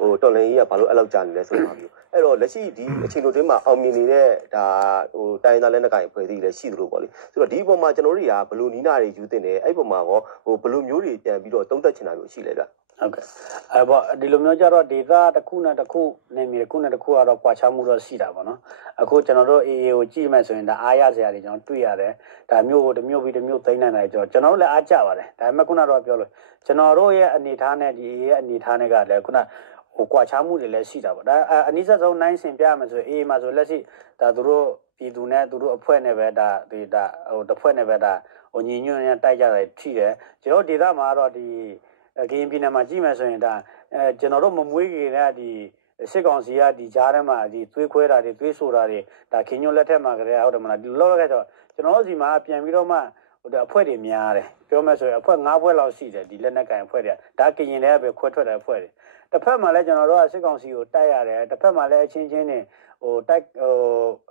တော်လှန်ရေးကဘာလို့အဲ့လောက်ကြာနေလဲဆိုတာမျိုးအဲ့တော့လက်ရှိဒီအချိန်တို့တွင်းမှာအောင်မြင်နေတဲ့ဒါတိုင်းသားလက်နက်ကိုင်ဖွဲ့စည်းလည်းရှိသလိုပေါ့လေဆိုတော့ဒီအပေါ်မှာကျွန်တော်တို့တွေကဘလို့နီးနာတွေယူတင်တယ်အဲ့ပေါ်မှာရောဘလို့မျိုးတွေပြန်ပြီးတော့သုံးသပ်ချင်တာမျိုးရှိလဲဗျဟုတ်ကဲ့ပေါ့ဒီလိုမျိုးကြတော့ဒေသတစ်ခုနဲ့တစ်ခုနေမြေတစ်ခုနဲ့တစ်ခုကတော့ကွာခြားမှုတော့ရှိတာပေါ့နော်အခုကျွန်တော်တို့ AA ကိုကြည့်မှဆိုရင်ဒါအားရစရာတွေကျွန်တော်တွေ့ရတယ်ဒါမျိုးကိုတစ်မျိုးပြီးတစ်မျိုးသိမ်းနိုင်တယ်ကျွန်တော်တို့လည်းအားကြပါတယ်ဒါပေမဲ့ခုနကတော့ပြောလို့ကျွန်တော်တို့ရဲ့အနေထားနဲ့ဒီ AA ရဲ့အနေထားနဲ့ကလည်းခုနကွာခြားမှုတွေလည်းရှိတာပေါ့ဒါအနည်းဆုံးနိုင်စင်ပြမယ်ဆို AA မှာဆိုလက်ရှိဒါသူတို့ပြည်သူနဲ့သူတို့အဖွဲ့နဲ့ပဲဒါတစ်ဖွဲ့နဲ့ပဲဒါညီညွတ်နေတိုက်ကြတယ်ထိတယ်ကျွန်တော်ဒေသမှာတော့ဒီကရင်ပြည်နယ်မှာကြည့်မယ်ဆိုရင်ဒါကျွန်တော်တို့မမွေးခင်ကဒီစစ်ကောင်စီကဒီကြားထဲမှာဒီသွေးခွဲတာတွေသွေးဆိုတာတွေဒါခင်ညွတ်လက်ထက်မှာကြရဟုတ်တယ်မလားဒီလောကတော့ကျွန်တော်တို့စီမှာပြန်ပြီးတော့မှအဖွဲ့တွေများတယ်ပြောမယ်ဆိုရင်အဖွဲ့9ဖွဲ့လောက်ရှိတယ်ဒီလက်နက်ကင်အဖွဲ့တွေဒါကရင်တွေကပဲခွဲထွက်တဲ့အဖွဲ့တွေတစ်ဖက်မှာလည်းကျွန်တော်တို့ကစစ်ကောင်စီကိုတိုက်ရတယ်တစ်ဖက်မှာလည်းအချင်းချင်းနေတိုက်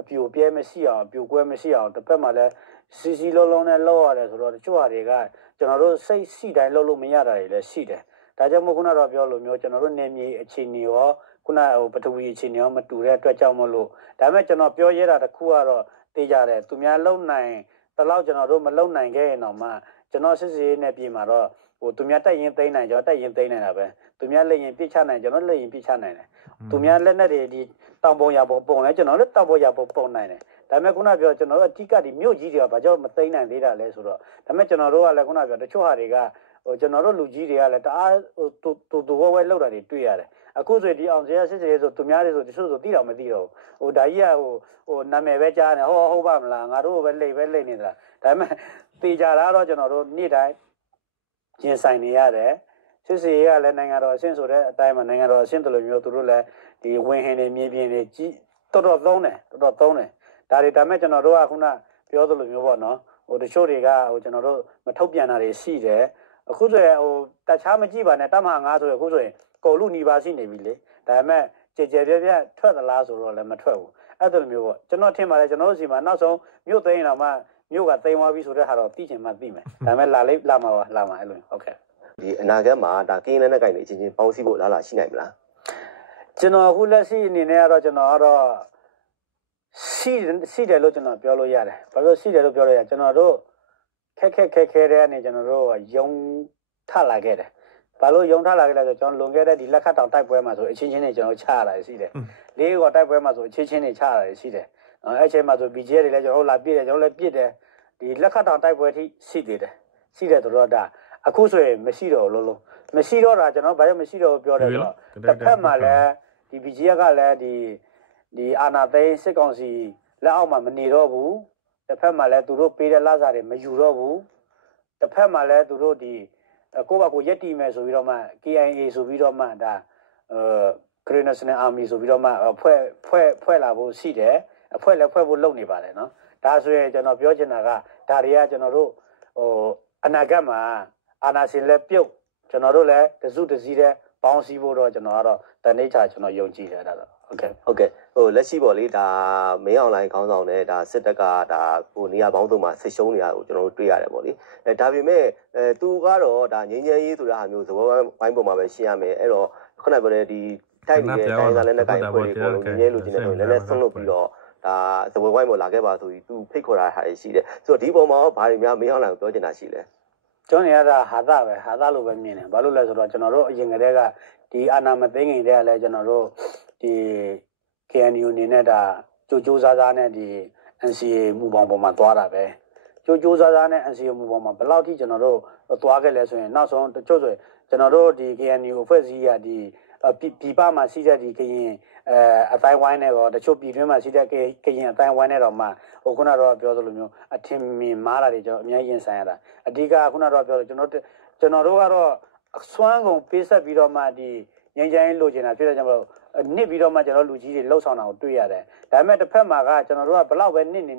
အပြိုပြဲမရှိအောင်အပြိုကွဲမရှိအောင်တစ်ဖက်မှာလည်းစီစီလုံးလုံးနဲ့လောက်ရတယ်ဆိုတော့တချို့ဟာတွေကကျွန်တော်တို့စိတ်စီတိုင်းလောက်လို့မရတာတွေလည်းရှိတယ်ဒါကြောင့်မို့ခုနကတော့ပြောလို့မျိုးကျွန်တော်တို့နေမြေအခြေအနေရောခုနပထဝီအခြေအနေရောမတူတဲ့အတွက်ကြောင့်မလို့ဒါပေမဲ့ကျွန်တော်ပြောရတာတစ်ခုကတော့သိကြတယ်သူများလုံနိုင်တလောက်ကျွန်တော်တို့မလုံနိုင်ခဲ့ရင်တော့မှကျွန်တော်စစ်စစ်နဲ့ပြည်မှာတော့သူများတက်ရင်သိမ်းနိုင်ကျွန်တော်တက်ရင်သိမ်းနိုင်တာပဲသူများလက်ရင်ပြစ်ချနိုင်ကျွန်တော်လက်ရင်ပြစ်ချနိုင်တယ်သူများလက်နဲ့တွေဒီတောင်ပုံရပုံလဲကျွန်တော်လည်းတောင်ပုံရပုံနိုင်တယ်ဒါပေမဲ့ခုနပြောကျွန်တော်တို့အတိကဒီမြို့ကြီးတွေကဘာကြောင့်မသိမ်းနိုင်သေးတာလဲဆိုတော့ဒါပေမဲ့ကျွန်တော်တို့ကလည်းခုနပြောတချို့ဟာတွေကကျွန်တော်တို့လူကြီးတွေကလည်းတအားတူဝဲလောက်တာတွေတွေ့ရတယ်အခုဆိုဒီအောင်စရာစစ်စစ်ဆိုသူများတွေဆိုတချို့ဆိုသိတော့မသိတော့ဘူးဒါကြီးကနာမည်ပဲကြားနေဟုတ်ပါမလားငါတို့ပဲလိမ့်နေတာဒါပေမဲ့တေချာတာတော့ကျွန်တော်တို့နေ့တိုင်းကျင်းဆိုင်နေရတယ်စစ်စစ်ကလည်းနိုင်ငံတော်အဆင့်ဆိုတဲ့အတိုင်းမှာနိုင်ငံတော်အဆင့်တလို့မျိုးသူတို့လည်းဒီဝင်ဟင်တွေမြေပြင်တွေကြီးတော်သုံးတယ်ဒါတွေဒါမဲ့ကျွန်တော်တို့ကခုနပြောသလိုမျိုးပေါ့နော်တချို့တွေကကျွန်တော်တို့မထုတ်ပြန်တာတွေရှိတယ်အခုဆိုရင်တခြားမကြည့်ပါနဲ့တမဟာ9ဆိုရင်အခုဆိုရင်ကုန်လူနေပါရှိနေပြီလေဒါပေမဲ့ကြဲပြထွက်သလားဆိုတော့လည်းမထွက်ဘူးအဲ့လိုမျိုးပေါ့ကျွန်တော်ထင်ပါတယ်ကျွန်တော်တို့စီမှာနောက်ဆုံးမြို့သိမ်းတော့မှမြို့ကသိမ်းသွားပြီဆိုတဲ့ဟာတော့သိချင်မှသိမယ်ဒါပေမဲ့လာမှာအဲ့လိုဟုတ်ကဲ့ဒီအနာဂတ်မှာဒါကင်းလက်နဲ့ကိုင်နေချင်းပေါင်းစည်းဖို့လားရှိနိုင်မလားကျွန်တော်အခုလက်ရှိအနေနဲ့ကတော့ကျွန်တော်ကတော့ရှိတယ်လို့ကျွန်တော်ပြောလို့ရတယ်ဘာလို့ရှိတယ်လို့ပြောလို့ရကျွန်တော်တို့ခက်တဲ့အနေကျွန်တော်တို့ယုံထလာခဲ့တယ်ဘာလို့ယုံထလာခဲ့လဲဆိုကျွန်တော်လွန်ခဲ့တဲ့ဒီလက်ခတ်တောင်တိုက်ပွဲမှာဆိုအချင်းချင်းတွေကျွန်တော်ချရတာရှိတယ်လေးကတိုက်ပွဲမှာဆိုအချင်းချင်းတွေချရတာရှိတယ်အဲ့ချိန်မှာဆို BGF တွေလည်းကျွန်တော်တို့လာပြည့်တယ်ကျွန်တော်လည်းပြည့်တယ်ဒီလက်ခတ်တောင်တိုက်ပွဲထိရှိတယ်ဆိုတော့ဒါအခုဆိုရင်မရှိတော့လို့မရှိတော့တာကျွန်တော်ဘာလို့မရှိတော့ပြောတယ်ဆိုတော့တစ်ဖက်မှာလည်းဒီ BGF ကလည်းဒီအာနာသိန်းစစ်ကောင်စီလက်အောက်မှာမနေတော့ဘူးတစ်ဖက်မှာလည်းသူတို့ပေးတဲ့လစာတွေမယူတော့ဘူးတစ်ဖက်မှာလည်းသူတို့ဒီကိုယ့်ဘာကိုရက်တီမယ်ဆိုပြီးတော့မှ KIA ဆိုပြီးတော့မှဒါKorean National Army ဆိုပြီးတော့မှဖွဲ့လာဖို့ရှိတယ်အဖွဲ့လည်းဖွဲ့ဖို့လုပ်နေပါတယ်နော်ဒါဆိုရင်ကျွန်တော်ပြောချင်တာကဒါတွေကကျွန်တော်တို့အနာဂတ်မှာအာနာရှင်လည်းပြုတ်ကျွန်တော်တို့လည်းတစုတစည်းတဲ့ပေါင်းစည်းဖို့တော့ကျွန်တော်ကတော့တဏိဋ္ဌာကျွန်တော်ယုံကြည်တယ်ဒါတော့ဟုတ်ကဲ့လက်ရှိပေါ့လေဒါမင်းအောင်လိုင်းခေါင်းဆောင်နဲ့ဒါစစ်တပ်ကဒါနေရာပေါင်းစုံမှာဆက်ရှုံးနေတာကိုကျွန်တော်တို့တွေ့ရတယ်ပေါ့လေဒါပေမဲ့သူကတော့ဒါငြိမ်းချမ်းရေးဆိုတာဟာမျိုးသဘောဝိုင်းပေါ်မှာပဲရှင်းရမယ်အဲ့တော့ခုနကပြောတဲ့ဒီတိုက်နေတဲ့တိုင်းသားလက်နက်ကိုင်ဖွဲ့တွေကိုငြိမ်းချမ်းလို့ကျင်တဲ့ဆိုရင်လည်းဆုံးလို့ပြီးတော့ဒါသဘောဝိုင်းပေါ်လာခဲ့ပါဆိုပြီးသူဖိတ်ခေါ်တာဟာရှိတယ်ဆိုတော့ဒီပုံမှာဘာတွေများမင်းအောင်လိုင်းကိုပြောချင်တာရှိလဲကျွန်တော်ရတာဟာသလို့ပဲမြင်တယ်ဘာလို့လဲဆိုတော့ကျွန်တော်တို့အရင်ကတည်းကဒီအာနာမသိငင်တဲ့ကလည်းကျွန်တော်တို့ဒီ KNU အနေနဲ့ဒါကြိုးစားနဲ့ဒီ NCA မူပေါင်းပေါ်မှာသွားတာပဲကြိုးစားနဲ့ NCA မူပေါင်းမှာဘယ်လောက်ထိကျွန်တော်တို့သွားခဲ့လဲဆိုရင်နောက်ဆုံးတချို့ဆိုရင်ကျွန်တော်တို့ဒီ KNU အဖွဲ့အစည်းကဒီပြည်ပမှာရှိတဲ့ဒီကရင်အတိုင်းဝိုင်းနဲ့တော့တချို့ပြည်တွင်းမှာရှိတဲ့ကရင်အတိုင်းဝိုင်းနဲ့တော့မှခုနတော့ပြောသလိုမျိုးအထင်မြင်မားတာတွေကျွန်တော်အများကြီးရင်ဆိုင်ရတာအဓိကခုနတော့ပြောကျွန်တော်တို့ကတော့အစွမ်းကုန်ပေးဆက်ပြီးတော့မှဒီငြိမ်းချမ်းရေးလိုချင်တာဖြစ်တဲ့ကြောင့်နစ်ပြီးတော့မှကျွန်တော်လူကြီးတွေလှုပ်ဆောင်တာကိုတွေ့ရတယ်ဒါပေမဲ့တစ်ဖက်မှာကကျွန်တော်တို့ကဘလောက်ပဲနစ်နေ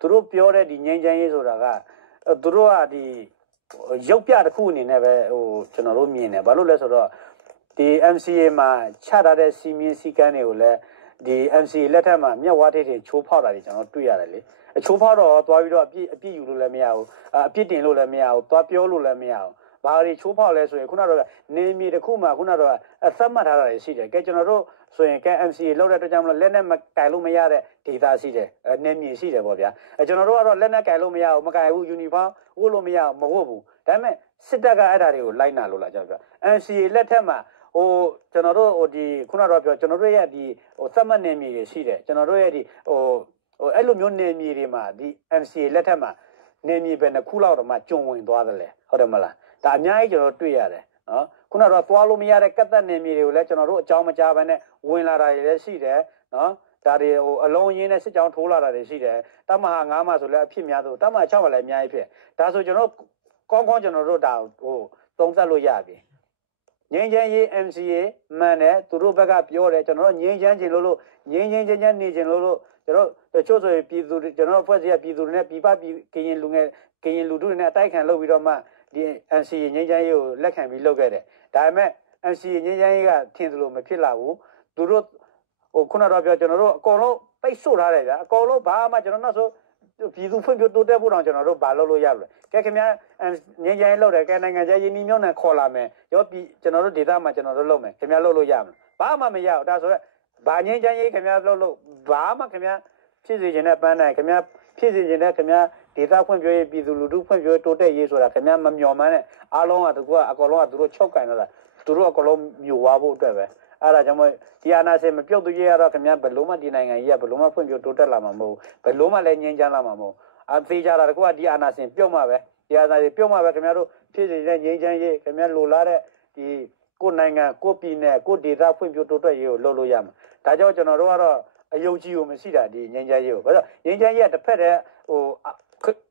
သူတို့ပြောတဲ့ဒီငြိမ်းချမ်းရေးဆိုတာကသူတို့ကဒီရုပ်ပြတစ်ခုအနေနဲ့ပဲကျွန်တော်တို့မြင်တယ်ဘာလို့လဲဆိုတော့ဒီ MCA မှာချထားတဲ့စီမင်းစည်းကမ်းတွေကိုလည်းဒီ MCA လက်ထက်မှာမြက်ဝါးထိတ်တွေချိုးဖောက်တာတွေကျွန်တော်တွေ့ရတယ်လေအချိုးဖောက်တော့သွားပြီးတော့အပြစ်ယူလို့လည်းမရဘူးအပြစ်တင်လို့လည်းမရဘူးသွားပြောလို့လည်းမရဘူး ဘာတွေချိုးဖောက်လဲဆိုရင်ခုနကတော့နေမြေတစ်ခုမှာခုနကတော့သတ်မှတ်ထားတာရှိတယ်ကဲကျွန်တော်တို့ဆိုရင်ကဲ MCA လောက်တဲ့အတွက်ကြောင့်မလို့လက်နဲ့မကင်လို့မရတဲ့ဒေတာရှိတယ်နေမြေရှိတယ်ပေါ့ဗျာကျွန်တော်တို့ကတော့လက်နဲ့ကင်လို့မရဘူးမကင်ဘူးယူနီဖောင်းဝတ်လို့မရဘူးမဝတ်ဘူးဒါပေမဲ့စစ်တပ်ကအဲ့ဒါတွေကိုလိုက်နာလို့လားကျွန်တော်ပြော MCA လက်ထက်မှာကျွန်တော်တို့ဒီခုနကတော့ပြောကျွန်တော်တို့ရဲ့ဒီသတ်မှတ်နေမြေတွေရှိတယ်ကျွန်တော်တို့ရဲ့ဒီအဲ့လိုမျိုးနေမြေတွေမှာဒီ MCA လက်ထက်မှာနေမြေပဲနှစ်ခုလောက်တော့မှကျုံဝင်သွားတယ်လေဟုတ်တယ်မလားဒါအများကြီးကျွန်တော်တွေ့ရတယ်နော်ခုနကတော့သွားလို့မရတဲ့ကတ်သက်နေမြေတွေကိုလည်းကျွန်တော်တို့အကြောင်းမကြားဘဲနဲ့ဝင်လာတာတွေလည်းရှိတယ်နော်ဒါတွေအလုံးရင်းနဲ့စစ်ကြောင်းထိုးလာတာတွေရှိတယ်တမဟာ9မှာဆိုလည်းအဖြစ်များဆိုတမဟာ6မှာလည်းအများကြီးဖြစ်ဒါဆိုကျွန်တော်ကောင်းကျွန်တော်တို့ဒါသုံးသပ်လို့ရပြီငင်းချမ်းရေး MCA မှန်တယ်သူတို့ဘက်ကပြောတယ်ကျွန်တော်တို့ငင်းချမ်းခြင်းလို့ငင်းချင်းချင်းနေခြင်းလို့ကျွန်တော်တချို့ဆိုရင်ပြည်သူကျွန်တော်အဖွဲ့အစည်းကပြည်သူတွေနဲ့ပြည်ပကရင်လူငယ်ကရင်လူတို့နဲ့အတိုက်ခံလုပ်ပြီးတော့မှဒီ MCA ငင်းချမ်းရေးကိုလက်ခံပြီးလုပ်ခဲ့တယ်ဒါပေမဲ့ MCA ငင်းချမ်းရေးကထင်သလိုမဖြစ်လာဘူးသူတို့ခုနတော့ပြောကျွန်တော်တို့အကုန်လုံးပိတ်ဆို့ထားတယ်ဗျာအကုန်လုံးဘာမှကျွန်တော်နောက်ဆိုပြည်သူဖွံ့ဖြိုးတိုးတက်ဖို့တောင်ကျွန်တော်တို့ဘာလုပ်လို့ရမလဲကဲခင်ဗျာငင်းချမ်းရေးလုပ်တယ်ကဲနိုင်ငံခြားရင်းနှီးမြှုပ်နှံခေါ်လာမယ်ရောပြည်ကျွန်တော်တို့ဒေသမှာကျွန်တော်တို့လုပ်မယ်ခင်ဗျာလုပ်လို့ရမလားဘာမှမရဘူးဒါဆိုတော့ဘာငင်းချမ်းရေးခင်ဗျာလုပ်ဘာမှခင်ဗျာဖြစ်စေခြင်းနဲ့ပန်းနိုင်ခင်ဗျာဖြစ်စေခြင်းနဲ့ခင်ဗျာဒေသဖွံ့ဖြိုးရေးပြည်သူလူထုဖွံ့ဖြိုးတိုးတက်ရေးဆိုတာခင်ဗျာမမျှော်မှန်းနဲ့အားလုံးကတကူကအကောင်လုံးကသူတို့ချုပ်ကင်တော့တာသူတို့အကောင်လုံးမျိုးဝါဖို့အတွက်ပဲအဲ့ဒါကြောင့်မို့ဒီအာနာစင်မပြုတ်သေးရတော့ခင်ဗျာဘယ်လို့မှဒီနိုင်ငံကြီးကဘယ်လို့မှဖွံ့ဖြိုးတိုးတက်လာမှာမဟုတ်ဘယ်လို့မှလည်းငြင်းချမ်းလာမှာမဟုတ်အသေးကြတာတကူကဒီအာနာစင်ပြုတ်မှပဲဒီအာနာစင်ပြုတ်မှပဲခင်ဗျာတို့ဖြစ်စေတဲ့ငြင်းချမ်းရေးခင်ဗျာလိုလားတဲ့ဒီကိုနိုင်ငံကိုပြည်နယ်ကိုဒေသဖွံ့ဖြိုးတိုးတက်ရေးကိုလုပ်လို့ရမှာဒါကြောင့်ကျွန်တော်တို့ကတော့အယုံကြည်ကိုမရှိတာဒီငြင်းချမ်းရေးကိုဘာလို့ငြင်းချမ်းရေးကတစ်ဖက်တည်း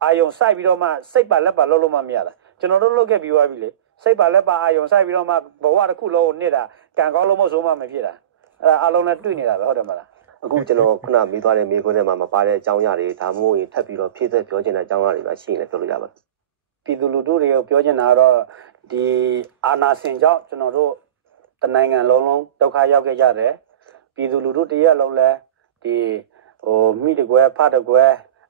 အာယုံစိုက်ပြီးတော့မှစိတ်ပါလက်ပါလုပ်လို့မှမရတာကျွန်တော်တို့လုပ်ခဲ့ပြီးသွားပြီလေစိတ်ပါလက်ပါအာယုံစိုက်ပြီးတော့မှဘဝတစ်ခုလုံးကိုနေတာကံကောင်းလို့မဟုတ်ဆိုမှမဖြစ်တာအဲ့ဒါအလုံးနဲ့တွေ့နေတာပဲဟုတ်တယ်မလားအခုကျွန်တော်ခုနမေးသွားတဲ့မေးခွန်းထဲမှာမပါတဲ့အကြောင်းအရာတွေဒါမှမဟုတ်ရင်ထပ်ပြီးတော့ဖြည့်သက်ပြောချင်တဲ့အကြောင်းအရာတွေပါရှိရင်လည်းပြောလို့ရပါတယ်ပြည်သူလူထုတွေကိုပြောချင်တာကတော့ဒီအာဏာရှင်ကြောင့်ကျွန်တော်တို့တနိုင်ငံလုံးဒုက္ခရောက်ခဲ့ကြတယ်ပြည်သူလူထုတရက်လုံးလဲဒီမိတကွဲဖတကွဲ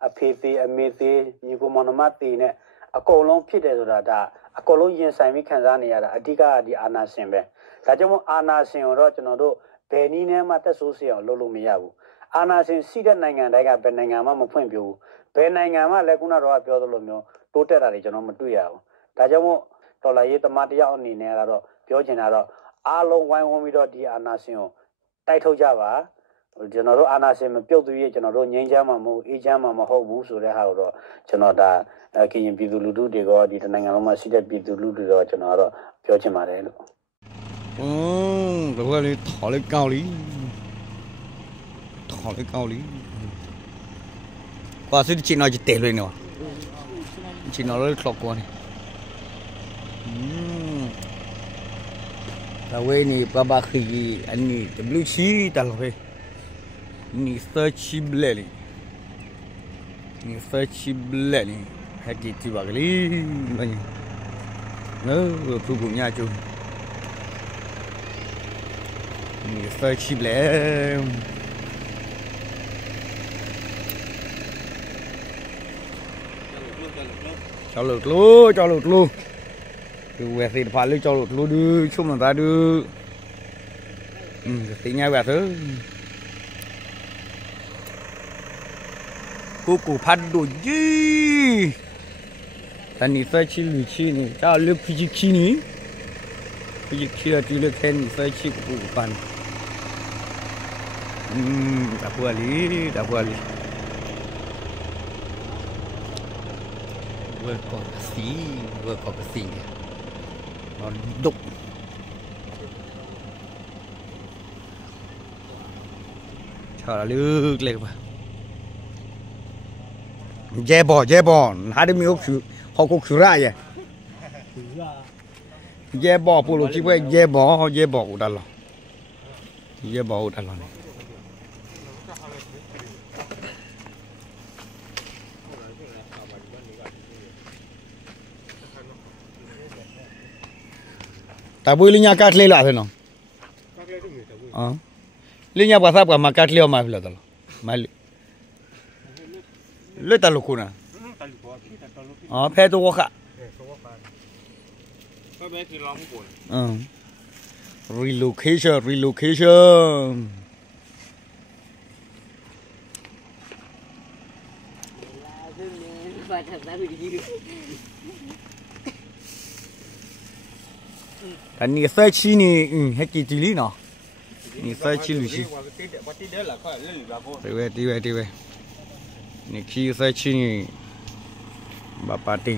အဖေသေးအမေသေးညီကိုမောင်နှမသေးနဲ့အကုန်လုံးဖြစ်တယ်ဆိုတာဒါအကုန်လုံးရင်ဆိုင်ပြီးခံစားနေရတာအဓိကဒီအာဏာရှင်ပဲဒါကြောင့်မို့အာဏာရှင်ကိုတော့ကျွန်တော်တို့ဘယ်နည်းနဲ့မှတက်ဆိုးစေအောင်လုပ်လို့မရဘူးအာဏာရှင်ရှိတဲ့နိုင်ငံတိုင်းကဘယ်နိုင်ငံမှမဖွင့်ပြဘူးဘယ်နိုင်ငံမှလည်းခုနတော့ပြောသလိုမျိုးတိုးတက်တာတွေကျွန်တော်မတွေ့ရဘူးဒါကြောင့်မို့တော်လာရေးသမားတယောက်အနေနဲ့ကတော့ပြောချင်တာတော့အားလုံးဝိုင်းဝန်းပြီးတော့ဒီအာဏာရှင်ကိုတိုက်ထုတ်ကြပါကျွန်တော်တို့အာဏာရှင်မပြုတ်သေးရဲ့ကျွန်တော်တို့ငြိမ်းချမ်းမှာမဟုတ်အေးချမ်းမှာမဟုတ်ဘူးဆိုတဲ့ဟာကိုတော့ကျွန်တော်ဒါကရင်ပြည်သူလူထုတွေကဒီတနိုင်ငံလုံးမှာရှိတဲ့ပြည်သူလူထုတွေတော့ကျွန်တော်ကတော့ပြောချင်ပါတယ်လို့တော့လေထော်လေးကောင်းလीထော်လေးကောင်းလीကွာစစ်ချင်တော့တဲလွေးနော်ချင်တော့လေခလောက်ကောနေဒါဝေးနေပပခီအနီတဘလူချီတလောပဲနီစချီဘလဲလီနီစချီဘလဲလီဟက်ကီတီပါကလေးနော်ပူပူညာကျုံနီစချီဘလဲcháu lột lô từ về thì phải lấy cháu lột lô đưa chung là ta đưa tí nhau về thứ cô cụ phát đồ gì ta ní phải chi lì chi này cháu lướt phi chi ní phi chi là chỉ lướt thêm phải chi của cụ pan đã qua lý vừa có cái xì nó đục chờ là lướt lên mà dè bò hai đứa miếu họ cũng khử ra vậy dè bò phụ lục chỉ với dè bò của ta lo dè bò của ta lo này ta bui linya cắt le la thế nào linya pasap ka ma cắt le ma phila talo ma le talo kuna phe to ka relocation อันนี้ใส่ชีนี่ให้กี่จีลีเนาะนี่ใส่ชีลูชีดีเว้ยนี่ขี้ใส่ชีนี่บาปาตี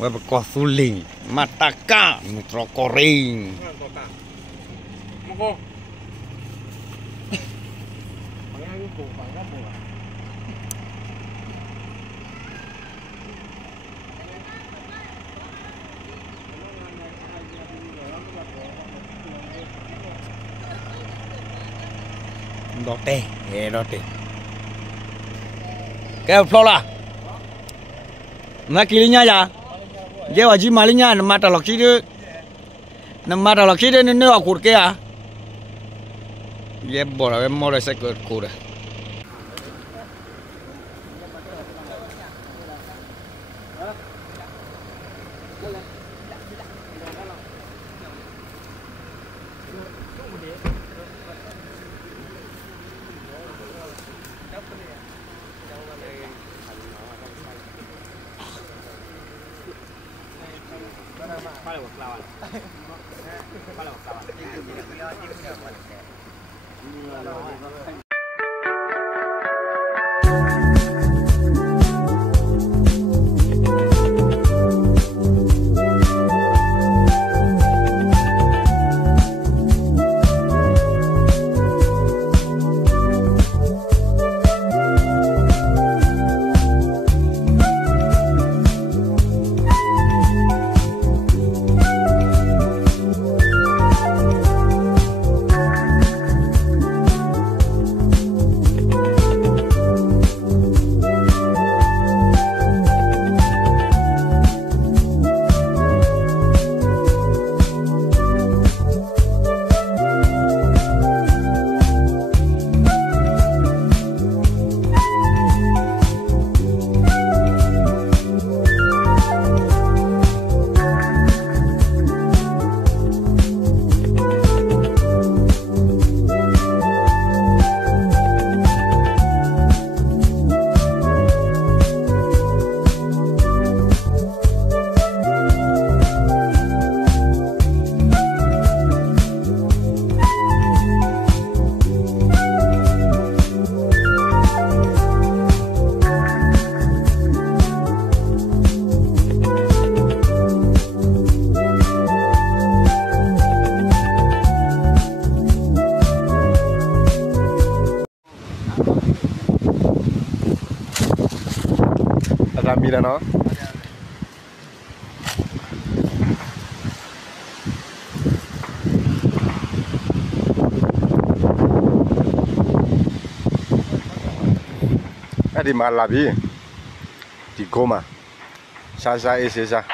ว่าเป็นกอสุลิงมาตากามิตรกอริงดอกเต้ดอกเต้แกพลอละนักกิลิญญาเจ้าจีมาลิญญานมาตลกชีดนี่เอาคุดแกอ่ะเย็บบอลเว็บมอลเซ็กต์คุดมีแล้วเนาะdi Malawi di Goma Sasa Esesa